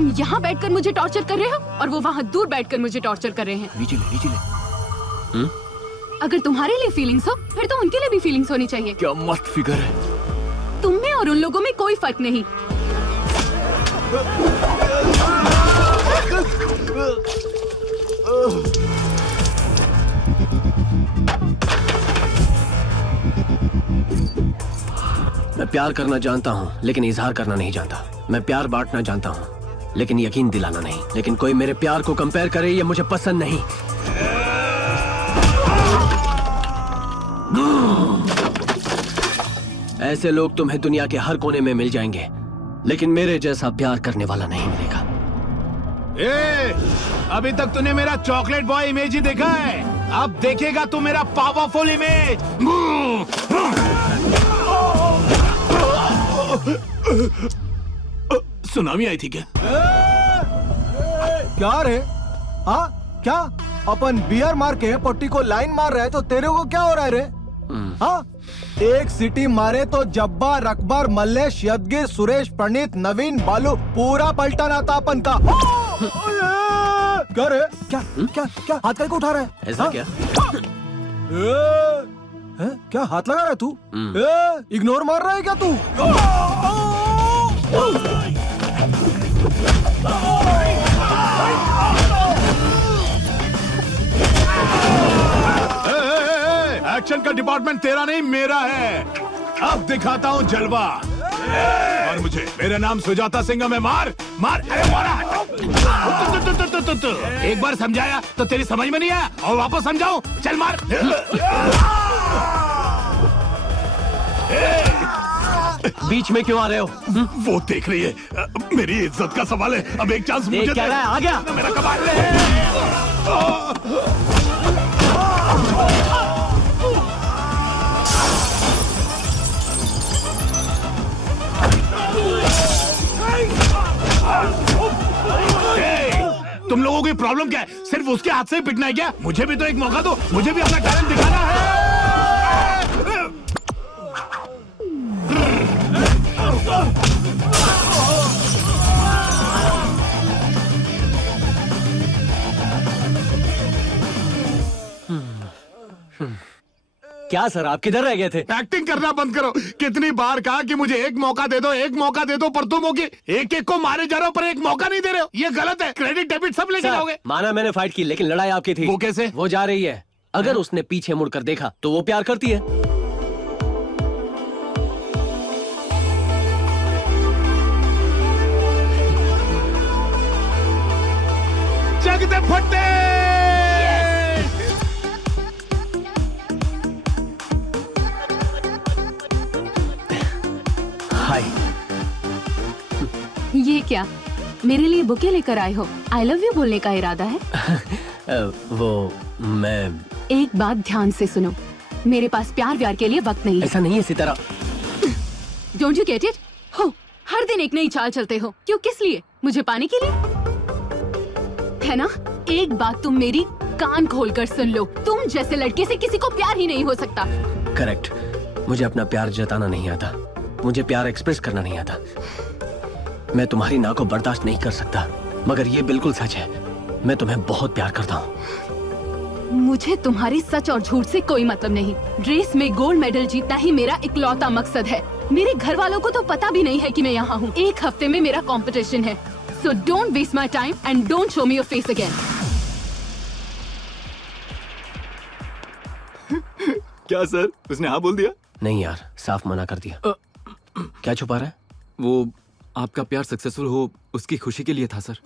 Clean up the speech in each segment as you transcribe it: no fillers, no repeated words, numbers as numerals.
तुम यहाँ बैठकर मुझे टॉर्चर कर रहे हो और वो वहाँ दूर बैठकर मुझे टॉर्चर कर रहे हैं। नीचे ले। अगर तुम्हारे लिए फीलिंग्स हो फिर तो उनके लिए भी फीलिंग्स होनी चाहिए। क्या मस्त फिगर है। तुम में और उन लोगों में कोई फर्क नहीं। मैं प्यार करना जानता हूँ लेकिन इजहार करना नहीं जानता। मैं प्यार बांटना जानता हूँ लेकिन यकीन दिलाना नहीं। लेकिन कोई मेरे प्यार को कंपेयर करे ये मुझे पसंद नहीं। ऐसे लोग तुम्हें दुनिया के हर कोने में मिल जाएंगे लेकिन मेरे जैसा प्यार करने वाला नहीं मिलेगा। अभी तक तूने मेरा चॉकलेट बॉय इमेज ही देखा है, अब देखेगा तू मेरा पावरफुल इमेज। सुनामी आई थी क्या? क्या रे? हाँ क्या अपन बियर मार के पट्टी को लाइन मार रहे तो तेरे को क्या हो रहा है रे? हाँ एक सिटी मारे तो जब्बार अकबर मल्लेश यदगिर सुरेश प्रणीत नवीन बालू पूरा पलटन आता अपन का। क्या रे? क्या क्या क्या हाथ करके उठा रहा है? ऐसा क्या? क्या हाथ लगा रहा है तू? इग्नोर मार रहा है क्या तू? एक्शन का डिपार्टमेंट तेरा नहीं मेरा है। अब दिखाता हूँ जलवा। और मुझे मेरा नाम सुजाता सिंह है। मार मार। अरे मारा। एक बार समझाया तो तेरी समझ में नहीं आया और वापस समझाऊं? चल मार। बीच में क्यों आ रहे हो? वो देख रही है, मेरी इज्जत का सवाल है। अब एक चांस मुझे क्या रहा है? आ गया मेरा कमाल। तुम लोगों की प्रॉब्लम क्या है? सिर्फ उसके हाथ से ही पिटना है क्या? मुझे भी तो एक मौका दो, मुझे भी अपना टैलेंट दिखाना है। क्या सर आप किधर रह गए थे? एक्टिंग करना बंद करो। कितनी बार कहा कि मुझे एक मौका दे दो, एक मौका दे दो, पर तुम हो कि एक एक को मारे जा रहे हो पर एक मौका नहीं दे रहे हो। ये गलत है। क्रेडिट डेबिट सब लेके जाओगे। माना मैंने फाइट की लेकिन लड़ाई आपकी थी। वो कैसे? वो जा रही है। अगर उसने पीछे मुड़कर देखा तो वो प्यार करती है। जग दे फट्टे। हाय। ये क्या मेरे लिए बुके लेकर आए हो? आई लव यू बोलने का इरादा है? वो मैं एक बात ध्यान से सुनो, मेरे पास प्यार व्यार के लिए वक्त नहीं है। ऐसा नहीं है Sitara. Don't you get it? हो हर दिन एक नई चाल चलते हो। क्यों? किस लिए? मुझे पाने के लिए है ना? एक बात तुम मेरी कान खोलकर सुन लो, तुम जैसे लड़के से किसी को प्यार ही नहीं हो सकता। करेक्ट। मुझे अपना प्यार जताना नहीं आता, मुझे प्यार एक्सप्रेस करना नहीं आता। मैं तुम्हारी ना को बर्दाश्त नहीं कर सकता, मगर ये बिल्कुल सच है। मैं तुम्हें बहुत प्यार करता हूँ। मुझे तुम्हारी सच और झूठ से कोई मतलब नहीं। रेस में गोल्ड मेडल जीतना ही मेरा इकलौता मकसद है। मेरे घर वालों को तो पता भी नहीं है कि मैं यहाँ हूँ। एक हफ्ते में मेरा कंपटीशन है। So don't waste my time and don't show me your face again. क्या सर उसने हाँ बोल दिया? नहीं यार, साफ मना कर दिया। क्या छुपा रहा है? वो आपका प्यार सक्सेसफुल हो उसकी खुशी के लिए था सर।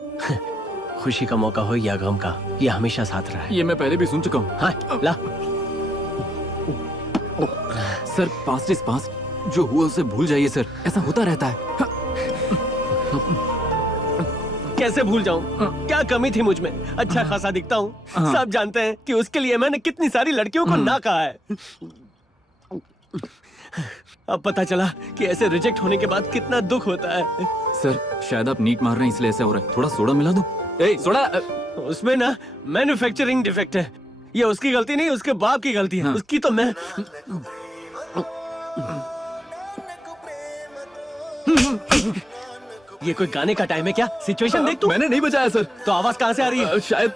खुशी का मौका हो या गम का, ये हमेशा साथ रहा है। ये मैं पहले भी सुन चुका हूँ। हाँ, ला। सर पास्ट इज पास्ट, जो हुआ उसे भूल जाइए सर, ऐसा होता रहता है। कैसे भूल जाऊं? क्या कमी थी मुझ में? अच्छा खासा दिखता हूँ। सब जानते हैं कि उसके लिए मैंने कितनी सारी लड़कियों को ना कहा है। अब पता चला कि ऐसे रिजेक्ट होने के बाद कितना दुख होता है। सर शायद आप नीट मार रहे हैं इसलिए ऐसा हो रहा है। थोड़ा सोडा मिला दो। ए सोडा। उसमें ना मैन्युफैक्चरिंग डिफेक्ट है। ये उसकी गलती नहीं, उसके बाप की गलती है। उसकी तो मैं ये कोई गाने का टाइम है क्या? सिचुएशन देख तू। मैंने नहीं बजाया सर। तो आवाज कहाँ से आ रही है? शायद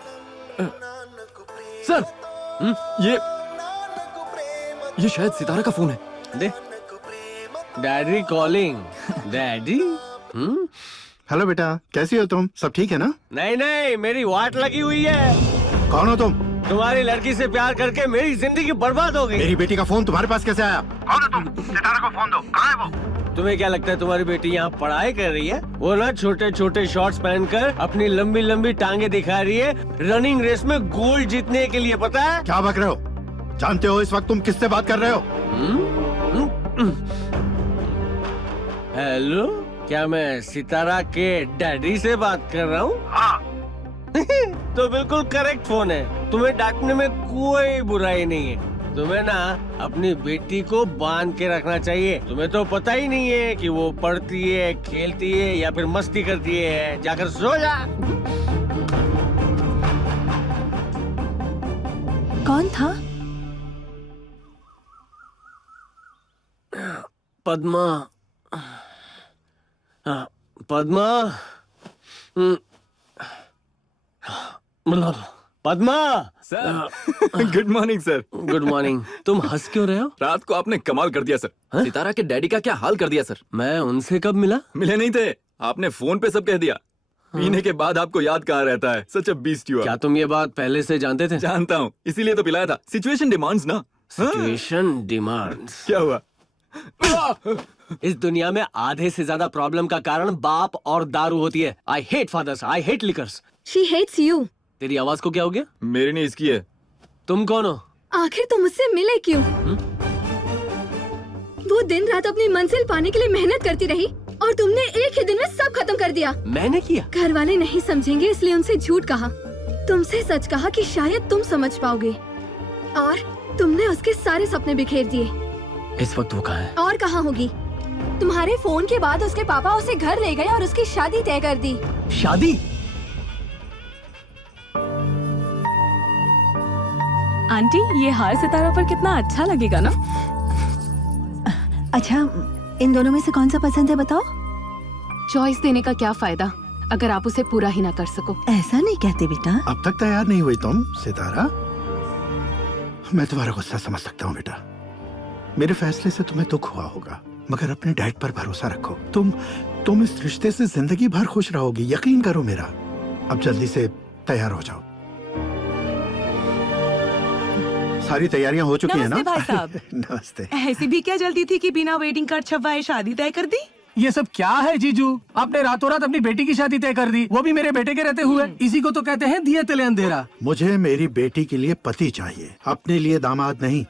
सर ये शायद सितारा का फोन है। दे। Daddy calling. डैडी? हेलो बेटा, कैसी हो तुम? सब ठीक है ना? नहीं नहीं, मेरी वाट लगी हुई है। कौन हो तुम? तुम्हारी लड़की से प्यार करके मेरी जिंदगी बर्बाद हो गई। मेरी बेटी का फोन तुम्हारे पास कैसे आया? कौन हो तुम? सितारा को फोन दो। कहाँ है वो? तुम्हें क्या लगता है तुम्हारी बेटी यहाँ पढ़ाई कर रही है? वो ना छोटे छोटे शॉर्ट्स पहनकर अपनी लंबी लंबी टांगे दिखा रही है रनिंग रेस में गोल्ड जीतने के लिए, पता है? क्या बक रहे हो? जानते हो इस वक्त तुम किससे बात कर रहे हो? हेलो, क्या मैं सितारा के डैडी से बात कर रहा हूँ? हाँ। तो बिल्कुल करेक्ट फोन है। तुम्हें डांटने में कोई बुराई नहीं है। तुम्हें ना अपनी बेटी को बांध के रखना चाहिए। तुम्हें तो पता ही नहीं है कि वो पढ़ती है, खेलती है या फिर मस्ती करती है। जाकर सो जा। कौन था? Padma. Padma. Padma. Good morning sir. Good morning. तुम हंस क्यों रहे हो? रात को आपने कमाल कर दिया सर। हाँ? सितारा के डैडी का क्या हाल कर दिया सर। मैं उनसे कब मिला? मिले नहीं थे, आपने फोन पे सब कह दिया। पीने के बाद आपको याद कहाँ रहता है। सच अ बीस्ट यू आर। क्या तुम ये बात पहले से जानते थे? जानता हूँ, इसीलिए तो पिलाया था। सिचुएशन डिमांड्स ना। Situation demands. क्या हुआ? इस दुनिया में आधे से ज्यादा प्रॉब्लम का कारण बाप और दारू होती है। I hate fathers, I hate liquors. She hates you. तेरी आवाज को क्या हो गया? मेरी नहीं इसकी है। तुम कौन हो? आखिर तुम मुझसे मिले क्यों? वो दिन रात अपनी मंजिल पाने के लिए मेहनत करती रही और तुमने एक ही दिन में सब खत्म कर दिया। मैंने किया? घर वाले नहीं समझेंगे इसलिए उनसे झूठ कहा। तुमसे सच कहा कि शायद तुम समझ पाओगे और तुमने उसके सारे सपने बिखेर दिए। इस वक्त वो कहाँ है? और कहाँ होगी? तुम्हारे फोन के बाद उसके पापा उसे घर ले गए और उसकी शादी तय कर दी। शादी? आंटी, ये हार सितारा पर कितना अच्छा लगेगा ना? अच्छा, इन दोनों में से कौन सा पसंद है बताओ? चॉइस देने का क्या फायदा अगर आप उसे पूरा ही ना कर सको? ऐसा नहीं कहते बेटा। अब तक तैयार नहीं हुई तुम, सितारा? मैं तुम्हारा गुस्सा समझ सकता हूँ बेटा। मेरे फैसले से तुम्हें दुख हुआ होगा, मगर अपने डैड पर भरोसा रखो। तुम इस रिश्ते से जिंदगी भर खुश रहोगी, यकीन करो मेरा। अब जल्दी से तैयार हो जाओ। सारी तैयारियां हो चुकी हैं ना? नमस्ते भाई साहब। नमस्ते। ऐसी भी क्या जल्दी थी कि बिना वेडिंग कार्ड छपवाए शादी तय कर दी? ये सब क्या है जीजू? आपने रातों रात अपनी बेटी की शादी तय कर दी, वो भी मेरे बेटे के रहते हुए। इसी को तो कहते हैं दिए तले अंधेरा। मुझे मेरी बेटी के लिए पति चाहिए, अपने लिए दामाद नहीं।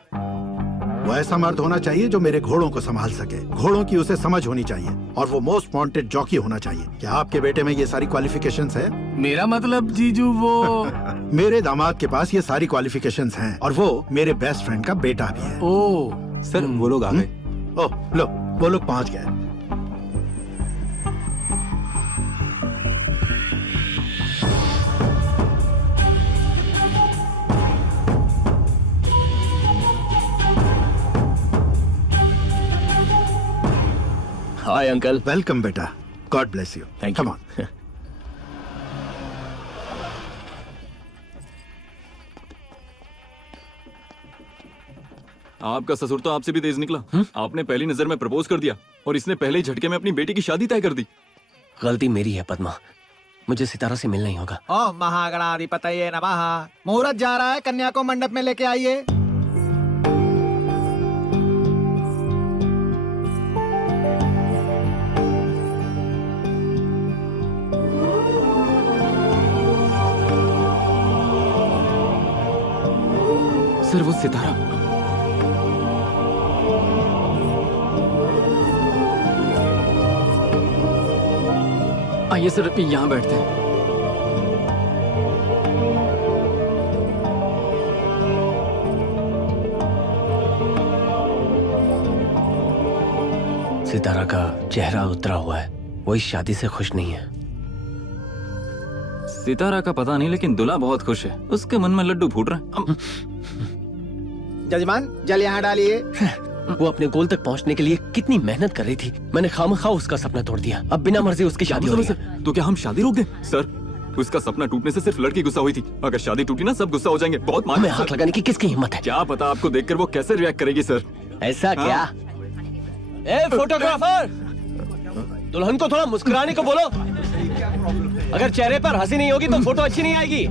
वो ऐसा मर्द होना चाहिए जो मेरे घोड़ों को संभाल सके, घोड़ों की उसे समझ होनी चाहिए, और वो मोस्ट वांटेड जॉकी होना चाहिए। क्या आपके बेटे में ये सारी क्वालिफिकेशंस है? मेरा मतलब जीजू वो मेरे दामाद के पास ये सारी क्वालिफिकेशंस हैं, और वो मेरे बेस्ट फ्रेंड का बेटा भी है। ओ सर वो लोग आ गए। ओह लो, वो लोग पहुंच गए। Hi uncle. वेलकम बेटा, God bless you. Thank you. Come on. आपका ससुर तो आपसे भी तेज निकला। आपने पहली नजर में प्रपोज कर दिया और इसने पहले ही झटके में अपनी बेटी की शादी तय कर दी। गलती मेरी है पद्मा, मुझे सितारा से मिलना ही होगा। ओम महागणाधिपतये नमः। मुहूर्त जा रहा है, कन्या को मंडप में लेके आइए। सर वो सितारा। आइए सर, यहाँ बैठते हैं। सितारा का चेहरा उतरा हुआ है, वो इस शादी से खुश नहीं है। सितारा का पता नहीं, लेकिन दूल्हा बहुत खुश है। उसके मन में लड्डू फूट रहे हैं। जजमान, जल यहाँ डालिए। वो अपने गोल तक पहुंचने के लिए कितनी मेहनत कर रही थी। मैंने खामखा उसका सपना तोड़ दिया। अब बिना मर्जी उसकी शादी हो रही है। सर तो क्या हम शादी रोक दें? सर उसका सपना टूटने से सिर्फ लड़की गुस्सा हुई थी, अगर शादी टूटी ना सब गुस्सा हो जाएंगे। बहुत मान हमें हाथ लगाने की किसकी हिम्मत है? क्या पता आपको देखकर वो कैसे रिएक्ट करेगी सर। ऐसा क्या? ए फोटोग्राफर, दुल्हन को थोड़ा मुस्कुराने को बोलो। अगर चेहरे पर हंसी नहीं होगी तो फोटो अच्छी नहीं आएगी।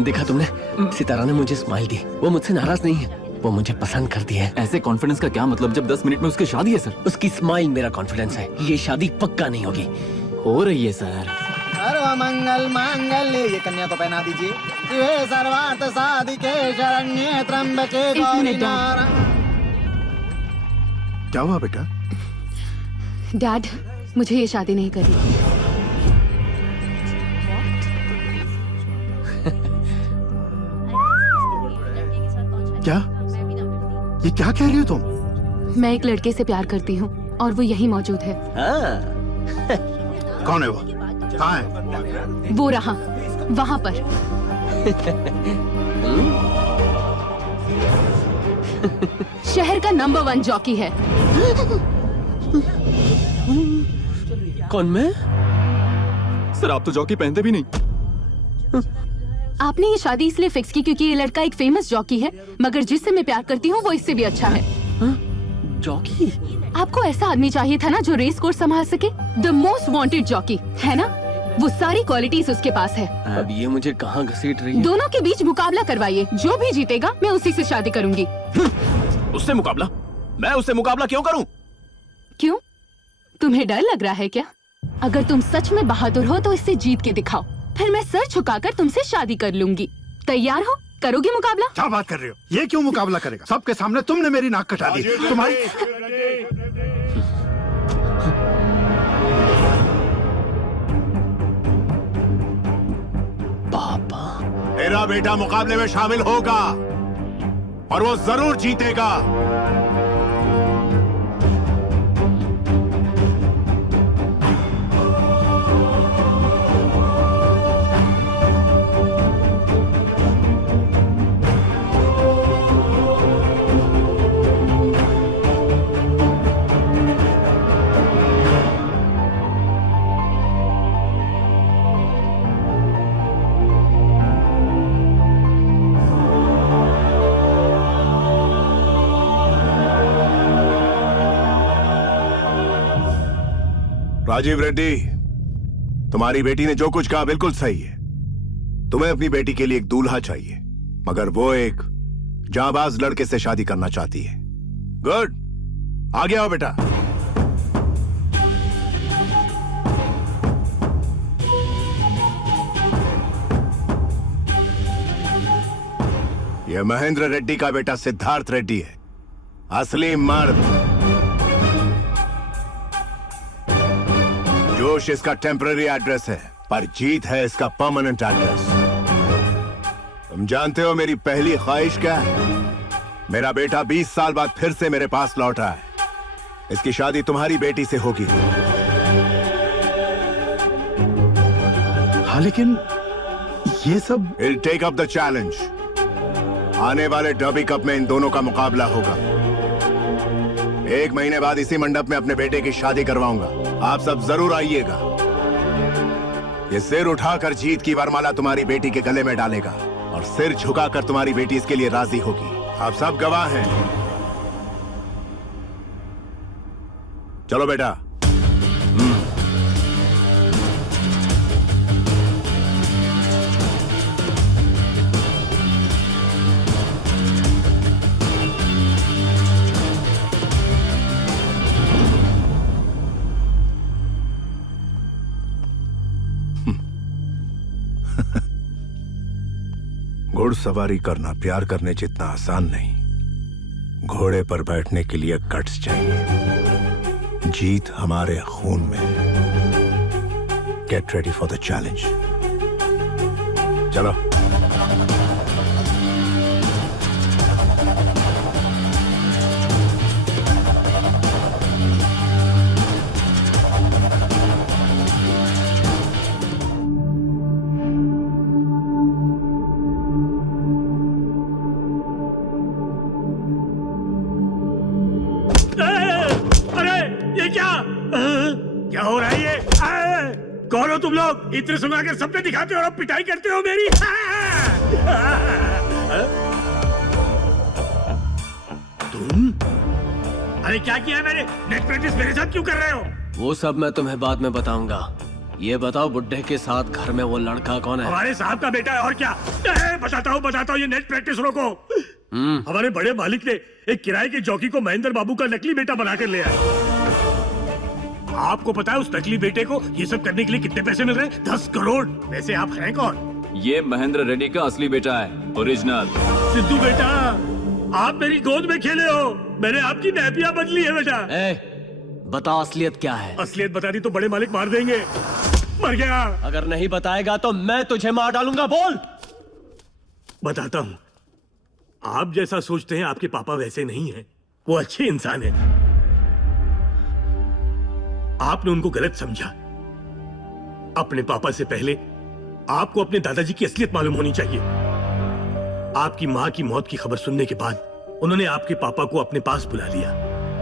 देखा तुमने, सितारा ने मुझे स्माइल दी। वो मुझसे नाराज नहीं है, वो मुझे पसंद करती है। ऐसे कॉन्फिडेंस का क्या मतलब जब 10 मिनट में उसकी शादी है सर। उसकी स्माइल मेरा कॉन्फिडेंस है। ये शादी पक्का नहीं होगी। हो रही है सर। सर्व मंगल मांगल्य, ये कन्या को पहना दीजिए। ये सर्वार्थ साधिके शरण्ये त्र्यंबके एक गौरी मिनट, डैड। नारायणी। क्या हुआ बेटा? डैड, मुझे ये शादी नहीं करनी। क्या? ये क्या कह रही हो तुम? मैं एक लड़के से प्यार करती हूँ और वो यही मौजूद है। कौन है वो? कहाँ है? वो रहा वहाँ पर। शहर का नंबर 1 जॉकी है। कौन मैं? सर आप तो जॉकी पहनते भी नहीं। आपने ये शादी इसलिए फिक्स की क्योंकि ये लड़का एक फेमस जॉकी है, मगर जिससे मैं प्यार करती हूँ वो इससे भी अच्छा है। जॉकी? आपको ऐसा आदमी चाहिए था ना जो रेस कोर्स संभाल सके। द मोस्ट वांटेड जॉकी, है ना? वो सारी क्वालिटीज उसके पास है। अब ये मुझे कहाँ घसीट रही है? दोनों के बीच मुकाबला करवाइए, जो भी जीतेगा मैं उसी से शादी करूंगी। उससे मुकाबला? मैं उससे मुकाबला क्यों करूं? क्यों? तुम्हें डर लग रहा है क्या? अगर तुम सच में बहादुर हो तो इससे जीत के दिखाओ, फिर मैं सर झुकाकर तुमसे शादी कर लूंगी। तैयार हो? करोगे मुकाबला? क्या बात कर रहे हो? ये क्यों मुकाबला करेगा? सबके सामने तुमने मेरी नाक कटा दी। तुम्हारी पापा, मेरा बेटा मुकाबले में शामिल होगा और वो जरूर जीतेगा। राजीव रेड्डी, तुम्हारी बेटी ने जो कुछ कहा बिल्कुल सही है। तुम्हें अपनी बेटी के लिए एक दूल्हा चाहिए, मगर वो एक जांबाज लड़के से शादी करना चाहती है। गुड, आगे आओ बेटा। यह महेंद्र रेड्डी का बेटा सिद्धार्थ रेड्डी है, असली मर्द। जोश इसका टेम्पररी एड्रेस है, पर जीत है इसका परमानेंट एड्रेस। तुम जानते हो मेरी पहली ख्वाहिश क्या है? मेरा बेटा 20 साल बाद फिर से मेरे पास लौटा है। इसकी शादी तुम्हारी बेटी से होगी। हाँ, लेकिन ये सब He'll take up the challenge। आने वाले डर्बी कप में इन दोनों का मुकाबला होगा। 1 महीने बाद इसी मंडप में अपने बेटे की शादी करवाऊंगा। आप सब जरूर आइएगा। ये सिर उठाकर जीत की वरमाला तुम्हारी बेटी के गले में डालेगा और सिर झुकाकर तुम्हारी बेटी इसके लिए राजी होगी। आप सब गवाह हैं। चलो बेटा। घुड़सवारी करना प्यार करने जितना आसान नहीं। घोड़े पर बैठने के लिए गट्स चाहिए। जीत हमारे खून में। Get ready for the challenge. चलो। कौन हो तुम लोग? इत्र सुनाकर सपने दिखाते हो और अब पिटाई करते हो मेरी। तुम? अरे क्या किया है मैंने? नेट प्रैक्टिस मेरे साथ क्यों कर रहे हो? वो सब मैं तुम्हें बाद में बताऊंगा। ये बताओ बुड्ढे के साथ घर में वो लड़का कौन है? हमारे साहब का बेटा है और क्या। बताता हूँ ये नेट प्रैक्टिस रोको। हमारे बड़े मालिक ने एक किराए के जॉकी को महेंद्र बाबू का नकली बेटा बनाकर ले आया। आपको पता है उस नकली बेटे को ये सब करने के लिए कितने पैसे मिल रहे हैं? 10 करोड़। वैसे आप हैं कौन? ये महेंद्र रेड्डी का असली बेटा है, ओरिजिनल। सिद्धू बेटा, आप मेरी गोद में खेले हो। मैंने आपकी नैपिया बदली है बेटा। बता असलियत क्या है? असलियत बता दी तो बड़े मालिक मार देंगे। मर गया। अगर नहीं बताएगा तो मैं तुझे मार डालूंगा। बोल। बताता हूँ। आप जैसा सोचते हैं आपके पापा वैसे नहीं हैं। वो अच्छे इंसान हैं। आपने उनको गलत समझा। अपने पापा से पहले आपको अपने दादाजी की असलियत मालूम होनी चाहिए। आपकी माँ की मौत की खबर सुनने के बाद उन्होंने आपके पापा को अपने पास बुला लिया।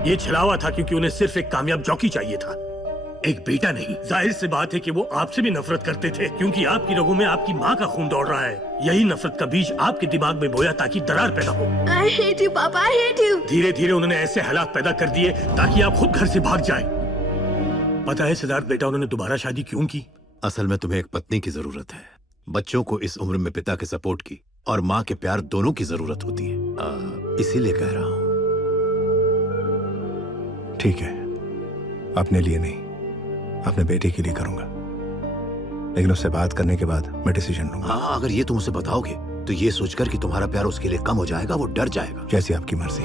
ये छलावा था क्योंकि उन्हें सिर्फ एक कामयाब जॉकी चाहिए था, एक बेटा नहीं। जाहिर सी बात है कि वो आपसे भी नफरत करते थे क्योंकि आपकी रगों में आपकी माँ का खून दौड़ रहा है। यही नफरत का बीज आपके दिमाग में बोया ताकि दरार पैदा हो। I hate you, पापा, I hate you. धीरे धीरे उन्होंने ऐसे हालात पैदा कर दिए ताकि आप खुद घर से भाग जाए। पता है सिद्धार्थ बेटा, उन्होंने दोबारा शादी क्यों की? असल में तुम्हें एक पत्नी की जरूरत है। बच्चों को इस उम्र में पिता के सपोर्ट की और माँ के प्यार दोनों की जरूरत होती है। इसीलिए कह रहा हूँ। ठीक है, अपने लिए नहीं, अपने बेटे के लिए करूंगा, लेकिन उससे बात करने के बाद मैं डिसीजन लूंगा। हाँ, अगर ये तुम उसे बताओगे तो ये सोचकर कि तुम्हारा प्यार उसके लिए कम हो जाएगा, वो डर जाएगा। जैसी आपकी मर्जी।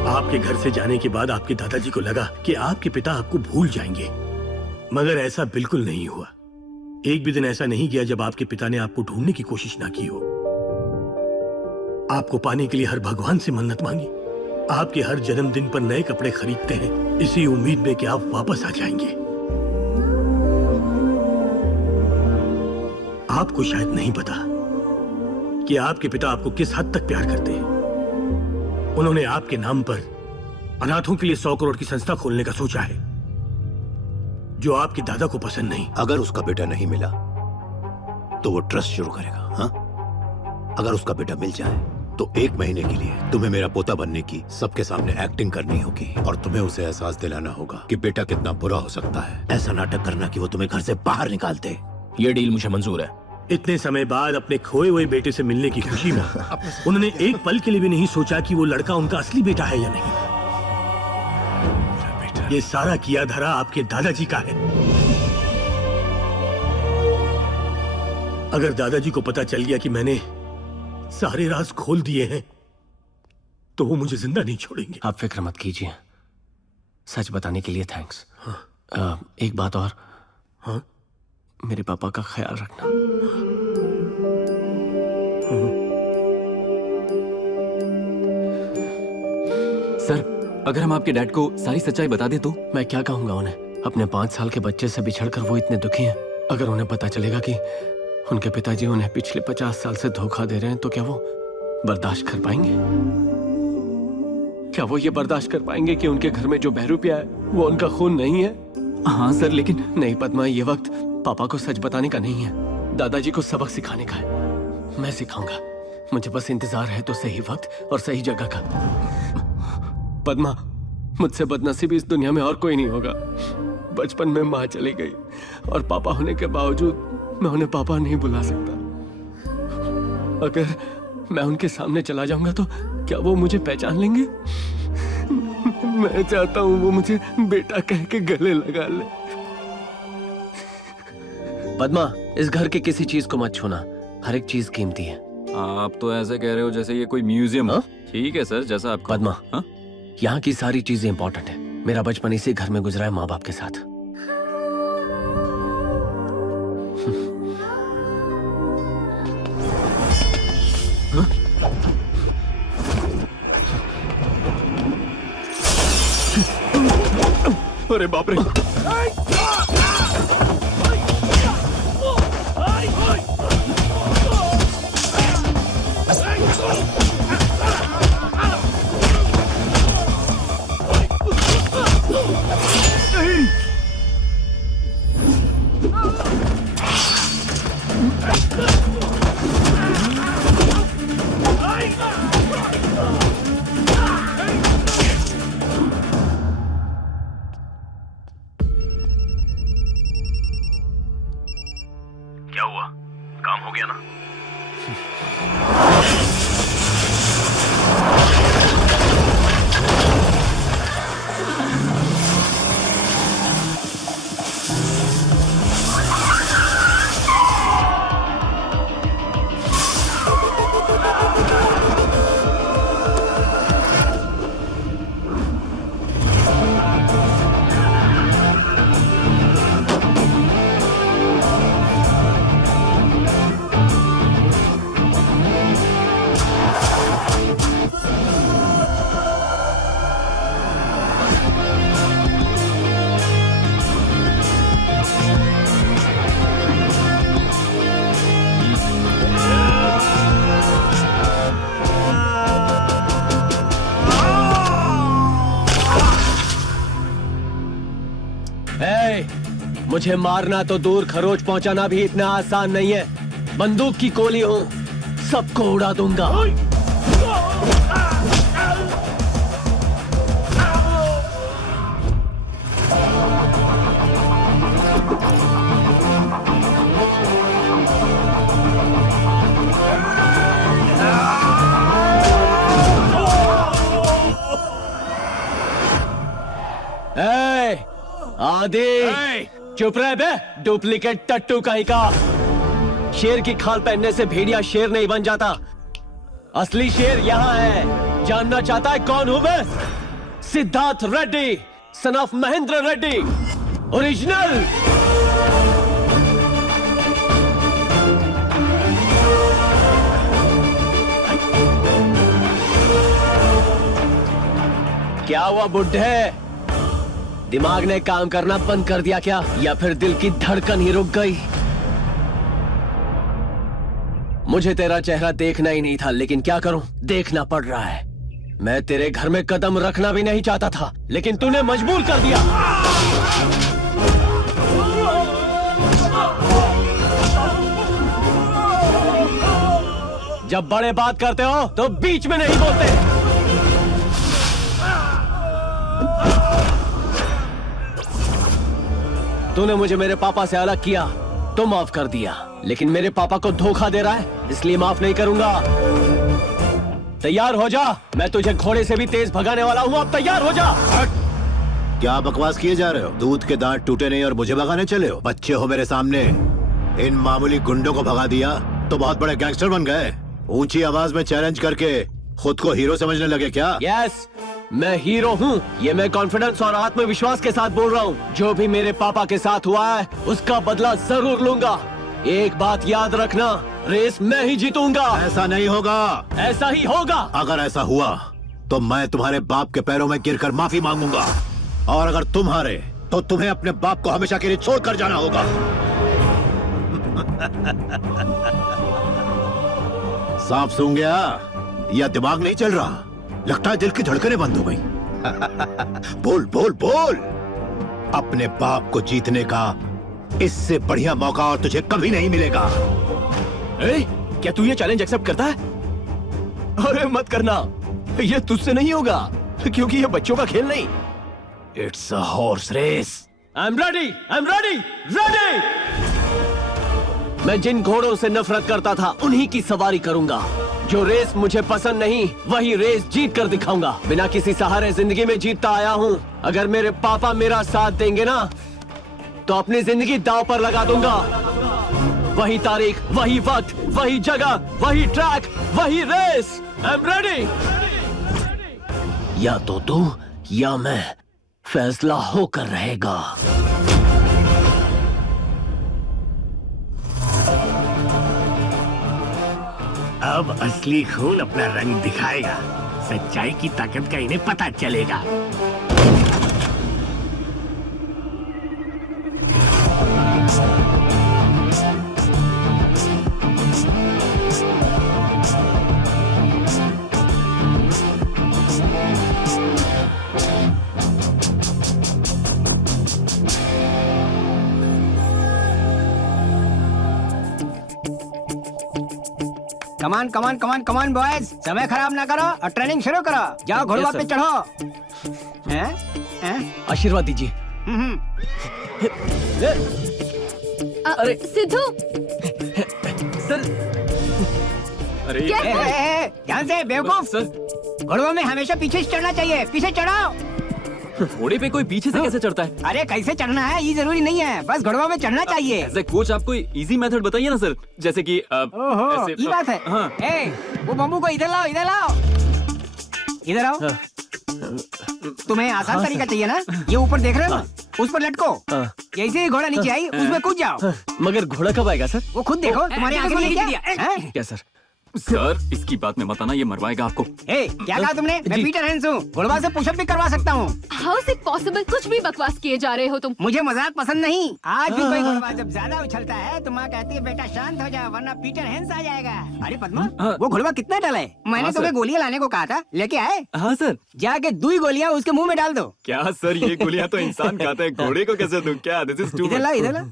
आपके घर से जाने के बाद आपके दादाजी को लगा कि आपके पिता आपको भूल जाएंगे, मगर ऐसा बिल्कुल नहीं हुआ। एक भी दिन ऐसा नहीं गया जब आपके पिता ने आपको ढूंढने की कोशिश ना की हो। आपको पाने के लिए हर भगवान से मन्नत मांगी। आपके हर जन्मदिन पर नए कपड़े खरीदते हैं इसी उम्मीद में कि आप वापस आ जाएंगे। आपको शायद नहीं पता कि आपके पिता आपको किस हद तक प्यार करते हैं। उन्होंने आपके नाम पर अनाथों के लिए 100 करोड़ की संस्था खोलने का सोचा है, जो आपके दादा को पसंद नहीं। अगर उसका बेटा नहीं मिला तो वो ट्रस्ट शुरू करेगा। हाँ, अगर उसका बेटा मिल जाए तो 1 महीने के लिए तुम्हें मेरा पोता बनने की सबके सामने एक्टिंग करनी होगी और तुम्हें उसे एहसास दिलाना होगा कि बेटा कितना बुरा हो सकता है। ऐसा नाटक करना कि वो तुम्हें घर से बाहर निकाल दे। ये डील मुझे मंजूर है। इतने समय बाद अपने खोए हुए बेटे से मिलने की खुशी में उन्होंने एक पल के लिए भी नहीं सोचा कि वो लड़का उनका असली बेटा है या नहीं। ये सारा किया धरा आपके दादाजी का है। अगर दादाजी को पता चल गया कि मैंने सारे राज खोल दिए हैं तो वो मुझे जिंदा नहीं छोड़ेंगे। आप फिक्र मत कीजिए। सच बताने के लिए थैंक्स। हाँ। एक बात और। हाँ? मेरे पापा का ख्याल रखना। सर, अगर हम आपके डैड को सारी सच्चाई बता दें तो? मैं क्या कहूंगा उन्हें? अपने 5 साल के बच्चे से बिछड़कर वो इतने दुखी हैं। अगर उन्हें पता चलेगा कि उनके पिताजी उन्हें पिछले 50 साल से धोखा दे रहे हैं तो क्या वो बर्दाश्त कर पाएंगे? क्या वो ये बर्दाश्त कर पाएंगे कि उनके घर में जो बहरूपिया है वो उनका खून नहीं है? हाँ सर, लेकिन नहीं पद्मा, ये वक्त पापा को सच बताने का नहीं है, दादाजी को सबक सिखाने का है। मैं सिखाऊंगा। मुझे बस इंतजार है तो सही वक्त और सही जगह का। पद्मा, मुझसे बदनसीबी इस दुनिया में और कोई नहीं होगा। बचपन में माँ चली गई और पापा होने के बावजूद मैं उन्हें पापा नहीं बुला सकता। अगर मैं उनके सामने चला जाऊंगा तो क्या वो मुझे पहचान लेंगे? मैं चाहता हूँ वो मुझे बेटा कह के गले लगा ले। पद्मा, इस घर के किसी चीज को मत छूना। हर एक चीज कीमती है। आप तो ऐसे कह रहे हो जैसे ये कोई म्यूजियम हो। ठीक है सर, जैसा आपको। पद्मा, यहाँ की सारी चीजें इंपॉर्टेंट है। मेरा बचपन इसी घर में गुजरा है माँ बाप के साथ। अरे बाप रे! क्या हुआ? काम हो गया ना? मुझे मारना तो दूर, खरोच पहुंचाना भी इतना आसान नहीं है। बंदूक की गोली हूं, सबको उड़ा दूंगा। आदि चुप रहे बे, डुप्लीकेट टट्टू कहीं का। शेर की खाल पहनने से भेड़िया शेर नहीं बन जाता। असली शेर यहाँ है। जानना चाहता है कौन हूं मैं? Siddharth Reddy, son of Mahendra Reddy, original. क्या हुआ बुड्ढे? दिमाग ने काम करना बंद कर दिया क्या, या फिर दिल की धड़कन ही रुक गई? मुझे तेरा चेहरा देखना ही नहीं था, लेकिन क्या करूं, देखना पड़ रहा है। मैं तेरे घर में कदम रखना भी नहीं चाहता था, लेकिन तूने मजबूर कर दिया। जब बड़े बात करते हो तो बीच में नहीं बोलते। तूने मुझे मेरे पापा से अलग किया तो माफ कर दिया, लेकिन मेरे पापा को धोखा दे रहा है, इसलिए माफ नहीं करूंगा। तैयार हो जा, मैं तुझे घोड़े से भी तेज भगाने वाला हूँ। अब तैयार हो जा। क्या बकवास किए जा रहे हो? दूध के दांत टूटे नहीं और मुझे भगाने चले हो? बच्चे हो मेरे सामने। इन मामूली गुंडों को भगा दिया तो बहुत बड़े गैंगस्टर बन गए। ऊंची आवाज में चैलेंज करके खुद को हीरो समझने लगे क्या? यस, मैं हीरो हूँ। ये मैं कॉन्फिडेंस और आत्मविश्वास के साथ बोल रहा हूँ। जो भी मेरे पापा के साथ हुआ है उसका बदला जरूर लूंगा। एक बात याद रखना, रेस मैं ही जीतूंगा। ऐसा नहीं होगा। ऐसा ही होगा। अगर ऐसा हुआ तो मैं तुम्हारे बाप के पैरों में गिरकर माफी मांगूंगा, और अगर तुम हारे तो तुम्हें अपने बाप को हमेशा के लिए छोड़ कर जाना होगा। साफ सूंघ गया या दिमाग नहीं चल रहा? लगता है दिल की धड़कनें बंद हो गई। बोल बोल बोल। अपने बाप को जीतने का इससे बढ़िया मौका और तुझे कभी नहीं मिलेगा। क्या तू ये चैलेंज एक्सेप्ट करता है? अरे मत करना, ये तुझसे नहीं होगा, क्योंकि ये बच्चों का खेल नहीं। It's a horse race. I am ready, I am ready, ready. मैं जिन घोड़ों से नफरत करता था उन्हीं की सवारी करूंगा। जो रेस मुझे पसंद नहीं, वही रेस जीत कर दिखाऊंगा। बिना किसी सहारे जिंदगी में जीतता आया हूँ। अगर मेरे पापा मेरा साथ देंगे ना, तो अपनी जिंदगी दांव पर लगा दूंगा। वही तारीख, वही वक्त, वही जगह, वही ट्रैक, वही रेस। I am ready. या तो तू या मैं, फैसला होकर रहेगा। अब असली खून अपना रंग दिखाएगा। सच्चाई की ताकत का इन्हें पता चलेगा। कमान कमान कमान कमान बॉयज, समय खराब ना करो और ट्रेनिंग शुरू करो। जाओ घोड़वा पे चढ़ो। हैं? आशीर्वाद दीजिए। सिद्धू अरे Get ध्यान से बेवकूफ। सर घोड़ों में हमेशा पीछे से चढ़ना चाहिए, पीछे चढ़ो। घोड़े पे कोई पीछे से कैसे चढ़ता है? अरे कैसे चढ़ना है ये जरूरी नहीं है, बस घोड़ों में चढ़ना चाहिए। ऐसे कोच आप कोई इजी मेथड बताइए ना सर, जैसे कि ओहो ऐसे- ये बात है। हाँ। वो बम्बू को इधर लाओ, इधर लाओ, इधर आओ। तुम्हें आसान तरीका चाहिए ना, ये ऊपर देख रहे हो ना, उस पर लटको। जैसे ही घोड़ा नीचे आई उसमें कूद जाओ। मगर घोड़ा कब आएगा सर? वो खुद देखो, तुम्हारी आंखें नहीं क्या? क्या सर? सर इसकी बात में मत आना, ये मरवाएगा आपको। क्या कहा तुमने? मैं पीटर हैंस हूँ, घोड़वा से पुशअप भी करवा सकता हूँ। How is it possible? कुछ भी बकवास किए जा रहे हो तुम। मुझे मजाक पसंद नहीं। आज भी कोई घोड़वा जब ज्यादा उछलता है तो माँ कहती है बेटा शांत हो जा वरना पीटर हैंस आ जाएगा। अरे पद्मा, वो घोड़वा कितना डला है? मैंने हाँ, तुम्हें सर। गोलियां लाने को कहा था, लेके आए? हाँ सर। जाके 2 गोलियां उसके मुंह में डाल दो। क्या सर, ये गोलियां तो इंसान खाता है, घोड़े को कैसे दूं? क्या दिस इज टू इधर ला, इधर ला।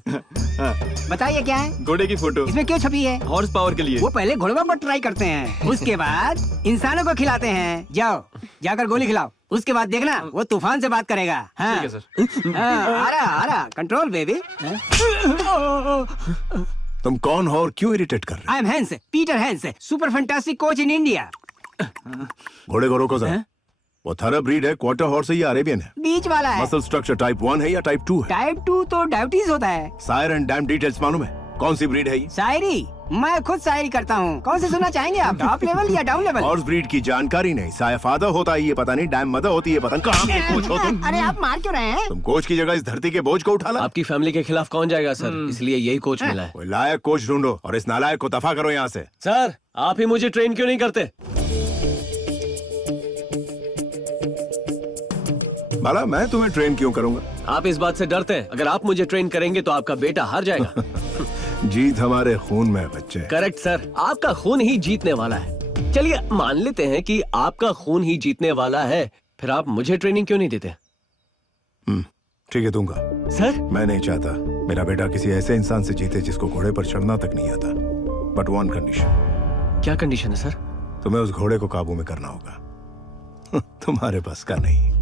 बताइए क्या है घोड़े की फोटो इसमें, क्यों छपी है? हॉर्स पावर के लिए। वो पहले घोड़वा पर ट्राई करते हैं, उसके बाद इंसानों को खिलाते हैं। जाओ जाकर गोली खिलाओ, उसके बाद देखना वो तूफान से बात करेगा। हाँ। ठीक है सर। आ रहा कंट्रोल बेबी। तुम कौन हो और क्यों इरिटेट कर रहे I am Hans, Peter Hans, super fantastic coach in India. हो? घोड़े को रोको सर। वो थरा ब्रीड है, क्वार्टर हॉर्स है या अरेबियन है? बीच वाला है। मसल स्ट्रक्चर टाइप 1 है या टाइप 2 है? टाइप 2 तो डायबिटीज होता है। सायर एंड डैम डिटेल्स मालूम है? कौन सी ब्रीड है ये? शायरी मैं खुद शायरी करता हूँ। कौन से सुनना चाहेंगे आप, टॉप लेवल या डाउन लेवल? हॉर्स ब्रीड की जानकारी नहीं। सायर फादर होता है ये पता नहीं, डैम मदर होती है पता नहीं। कहाँ के कोच हो तुम? अरे आप मार क्यों रहे हैं? तुम कोच की जगह इस धरती के बोझ को उठा ला। आपकी फैमिली के खिलाफ कौन जाएगा सर? इसलिए यही कोच मिला है। कोई लायक कोच ढूंढो और इस नालायक को दफा करो यहाँ से। सर आप ही मुझे ट्रेन क्यों नहीं करते? भला मैं तुम्हें ट्रेन क्यों करूंगा? आप इस बात से डरते हैं अगर आप मुझे ट्रेन करेंगे तो आपका बेटा हार जाएगा। जीत हमारे खून में है बच्चे। करेक्ट सर, आपका खून ही जीतने वाला है। चलिए मान लेते हैं कि आपका खून ही जीतने वाला है, फिर आप मुझे ट्रेनिंग क्यों नहीं देते? ठीक है दूंगा। सर मैं नहीं चाहता मेरा बेटा किसी ऐसे इंसान से जीते जिसको घोड़े पर चढ़ना तक नहीं आता। But one condition. क्या कंडीशन है सर? तुम्हें उस घोड़े को काबू में करना होगा। तुम्हारे पास का नहीं।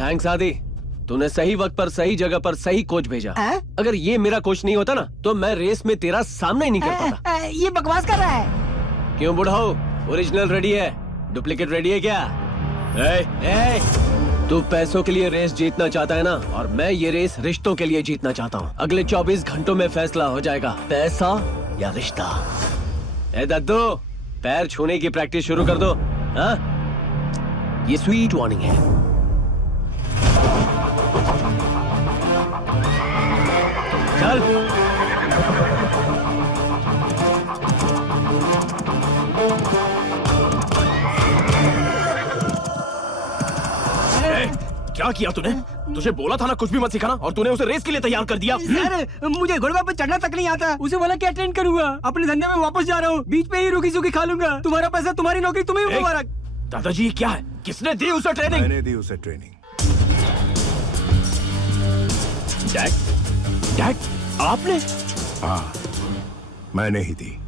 थैंक्स आदि, तूने सही वक्त पर सही जगह पर सही कोच भेजा। अगर ये मेरा कोच नहीं होता ना तो मैं रेस में तेरा सामना ही नहीं कर पाता। ये बकवास कर रहा है। क्यों बुढ़ाओ, ओरिजिनल रेडी है, डुप्लीकेट रेडी है क्या? तू पैसों के लिए रेस जीतना चाहता है ना, और मैं ये रेस रिश्तों के लिए जीतना चाहता हूँ। अगले 24 घंटों में फैसला हो जाएगा, पैसा या रिश्ता। ए दद्दू, पैर छूने की प्रैक्टिस शुरू कर दो। हाँ? ये स्वीट वार्निंग है। चल। क्या किया तूने? तुझे बोला था ना कुछ भी मत सिखाना, और तूने उसे रेस के लिए तैयार कर दिया। सर मुझे घोड़वा पे चढ़ना तक नहीं आता। उसे बोला क्या ट्रेन करूंगा, अपने धंधे में वापस जा रहा हूँ, बीच पे ही रुकी सुखी खा लूंगा। तुम्हारा पैसा, तुम्हारी नौकरी, तुम्हें मुबारक। दादाजी ये क्या है? किसने दी उसे ट्रेनिंग? मैंने दी उसे ट्रेनिंग। डैड, आपने? हाँ, मैंने ही दी।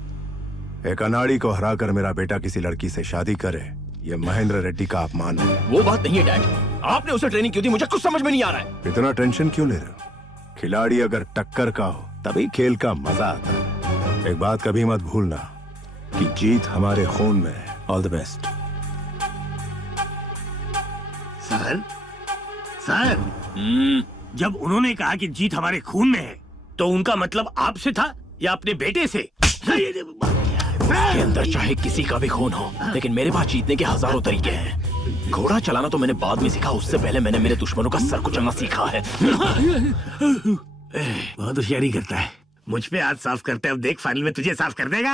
एक अनाड़ी को हराकर मेरा बेटा किसी लड़की से शादी करे, ये महेंद्र रेड्डी का अपमान है। वो बात नहीं है डैड, आपने उसे ट्रेनिंग क्यों दी? मुझे कुछ समझ में नहीं आ रहा है। इतना टेंशन क्यों ले रहे हो? खिलाड़ी अगर टक्कर का हो तभी खेल का मजा आता है। एक बात कभी मत भूलना कि जीत हमारे खून में है। All the best. Sir, sir, जब उन्होंने कहा कि जीत हमारे खून में है, तो उनका मतलब आपसे था या अपने बेटे से? इसके अंदर चाहे किसी का भी खून हो, लेकिन मेरे पास जीतने के हजारों तरीके हैं। घोड़ा चलाना तो मैंने बाद में सीखा, उससे पहले मैंने मेरे दुश्मनों का सर कुचलना सीखा है। बहुत होशियारी करता है। मुझ पे हाथ साफ करते है, अब देख फाइनल में तुझे साफ कर देगा।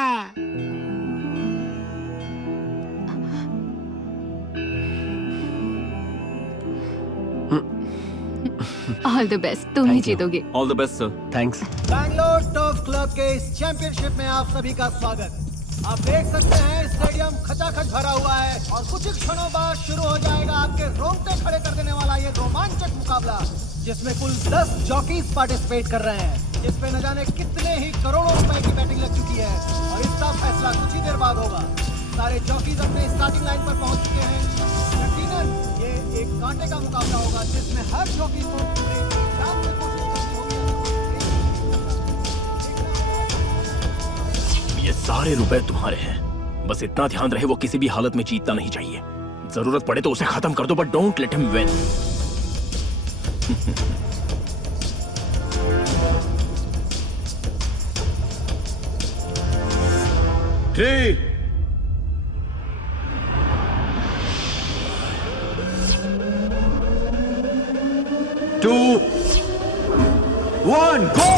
ऑल द बेस्ट, तुम ही जीतोगे। All the best sir. Thanks. Bangalore turf club के इस चैंपियनशिप में आप सभी का स्वागत। आप देख सकते हैं स्टेडियम खचाखच भरा हुआ है और कुछ ही क्षणों बाद शुरू हो जाएगा आपके रोंगटे खड़े कर देने वाला ये रोमांचक मुकाबला, जिसमें कुल 10 जॉकीज पार्टिसिपेट कर रहे हैं, जिसपे न जाने कितने ही करोड़ों रुपए की बैटिंग लग चुकी है और इसका फैसला कुछ ही देर बाद होगा। सारे जॉकीज अपने स्टार्टिंग लाइन पर पहुंच चुके हैं। यकीनन ये एक कांटे का मुकाबला होगा, जिसमें हर जॉकी को पूरे जान से कोशिश करनी होगी। ये सारे रुपए तुम्हारे हैं, बस इतना ध्यान रहे वो किसी भी हालत में जीतना नहीं चाहिए। जरूरत पड़े तो उसे खत्म कर दो, but don't let him win. Three, 2, 1, go!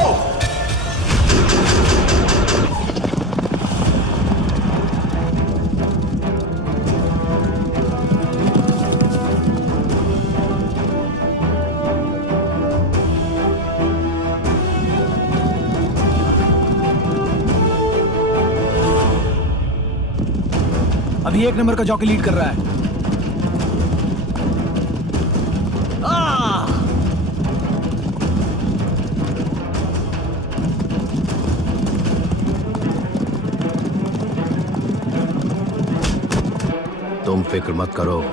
अभी 1 नंबर का जॉकी लीड कर रहा है। तुम फिक्र मत करो,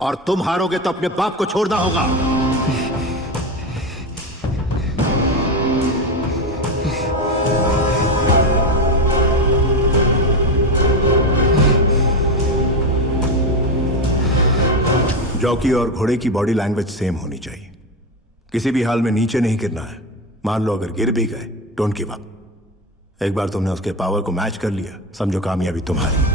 और तुम हारोगे तो अपने बाप को छोड़ना होगा। जॉकी और घोड़े की बॉडी लैंग्वेज सेम होनी चाहिए। किसी भी हाल में नीचे नहीं गिरना है। मान लो अगर गिर भी गए, डोंट गिव अप। एक बार तुमने उसके पावर को मैच कर लिया, समझो कामयाबी तुम्हारी।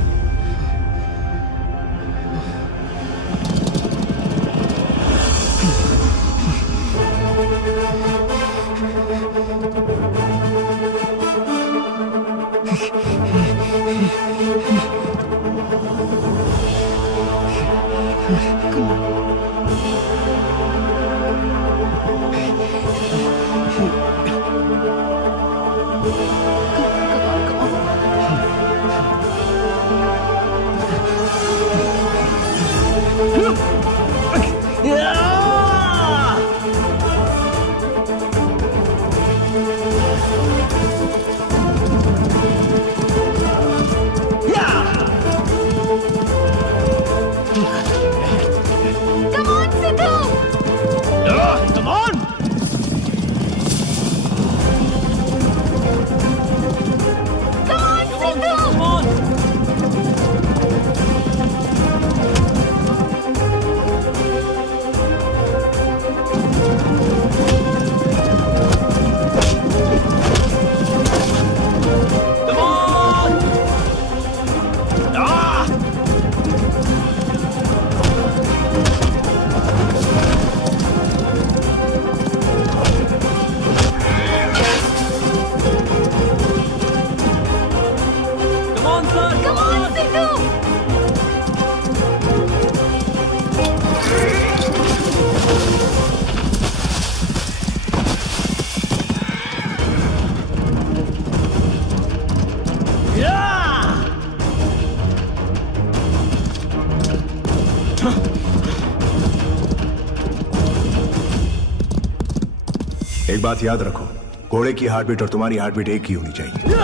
एक बात याद रखो, घोड़े की हार्ट बीट और तुम्हारी हार्ट बीट एक ही होनी चाहिए।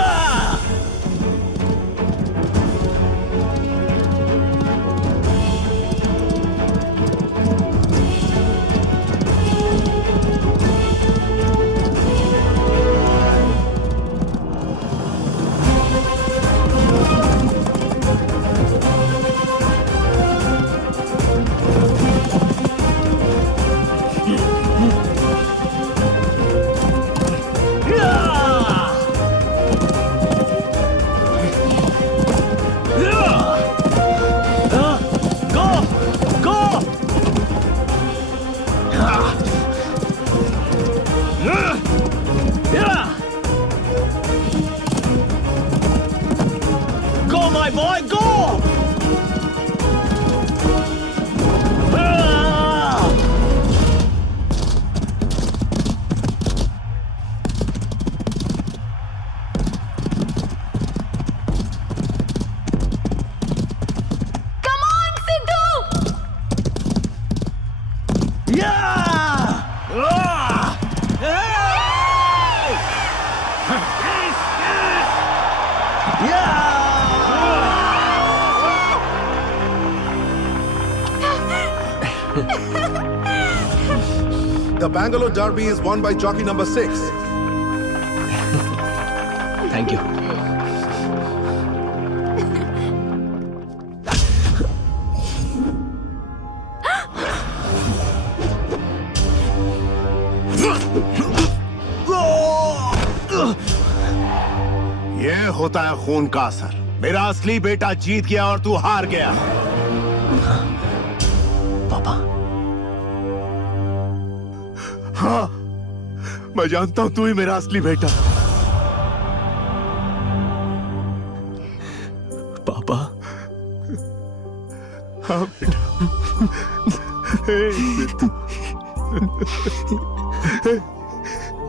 The Bangalore Derby is won by jockey number 6. Thank you. ये होता है खून का असर। मेरा असली बेटा जीत गया और तू हार गया। पापा, हाँ, मैं जानता हूं तू ही मेरा असली बेटा। पापा। हाँ बेटा।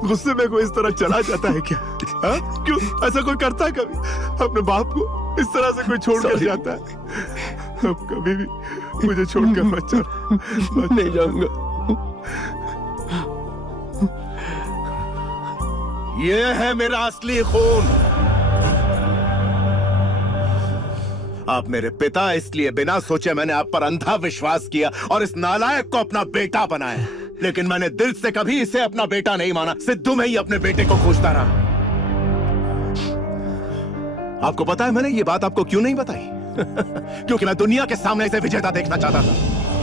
गुस्से में कोई इस तरह चला जाता है क्या? हाँ? क्यों ऐसा कोई करता है कभी? अपने बाप को इस तरह से कोई छोड़कर जाता है? अब कभी भी मुझे छोड़कर मत चल। नहीं जाऊंगा। ये है मेरा असली खून। आप मेरे पिता, इसलिए बिना सोचे मैंने आप पर अंधा विश्वास किया और इस नालायक को अपना बेटा बनाया। लेकिन मैंने दिल से कभी इसे अपना बेटा नहीं माना। सिद्धू में ही अपने बेटे को खोजता रहा। आपको पता है मैंने ये बात आपको क्यों नहीं बताई? क्योंकि मैं दुनिया के सामने इसे विजेता देखना चाहता था।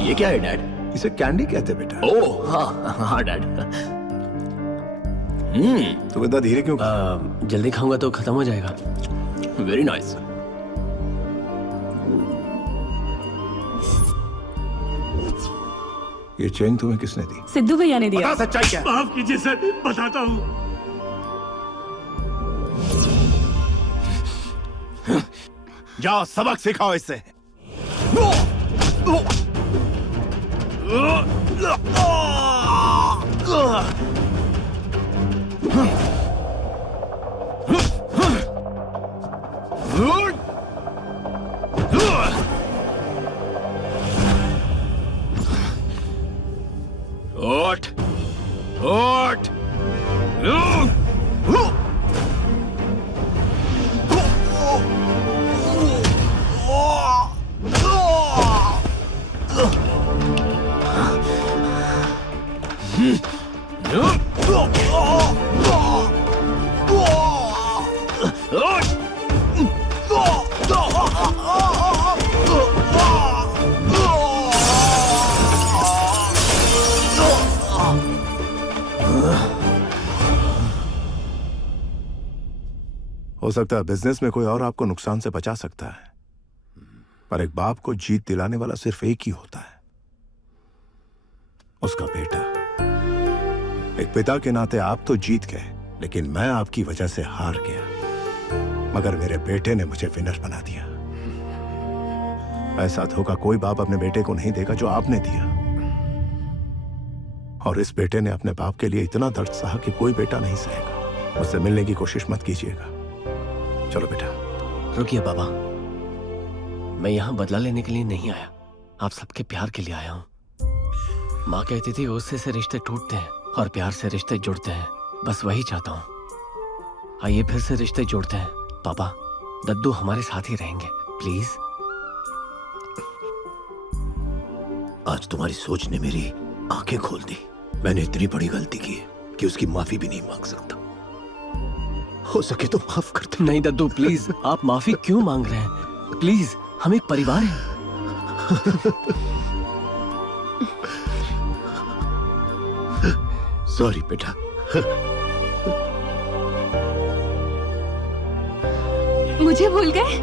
ये क्या है डैड? इसे कैंडी कहते बेटा। ओह हाँ हाँ डैड। तुम इतना धीरे क्यों? जल्दी खाऊंगा तो खत्म हो जाएगा। Very nice. ये चेन तुम्हें किसने दी? सिद्धू भैया ने दिया। बता सच्चाई क्या? माफ कीजिए सर, बताता हूँ। जाओ सबक सिखाओ इससे। उठ, उठ। हो सकता है बिजनेस में कोई और आपको नुकसान से बचा सकता है, पर एक बाप को जीत दिलाने वाला सिर्फ एक ही होता है, उसका बेटा। एक पिता के नाते आप तो जीत गए, लेकिन मैं आपकी वजह से हार गया। मगर मेरे बेटे ने मुझे विनर बना दिया। ऐसा धोखा कोई बाप अपने बेटे को नहीं देगा जो आपने दिया। और इस बेटे ने अपने बाप के लिए इतना दर्द सहा कि कोई बेटा नहीं सहेगा। मुझसे मिलने की कोशिश मत कीजिएगा। चलो बेटा। रुकिए पापा, मैं यहाँ बदला लेने के लिए नहीं आया। आप सबके प्यार के लिए आया हूँ। माँ कहती थी गुस्से से रिश्ते टूटते हैं और प्यार से रिश्ते जुड़ते हैं। बस वही चाहता हूँ। आइए फिर से रिश्ते जोड़ते हैं। पापा, दद्दू हमारे साथ ही रहेंगे, प्लीज। आज तुम्हारी सोच ने मेरी आंखें खोल दी। मैंने इतनी बड़ी गलती की है कि उसकी माफी भी नहीं मांग सकता। हो सके तो माफ कर दो। नहीं दद्दू, प्लीज। आप माफी क्यों मांग रहे हैं? प्लीज, हम एक परिवार हैं। सॉरी बेटा। मुझे भूल गए?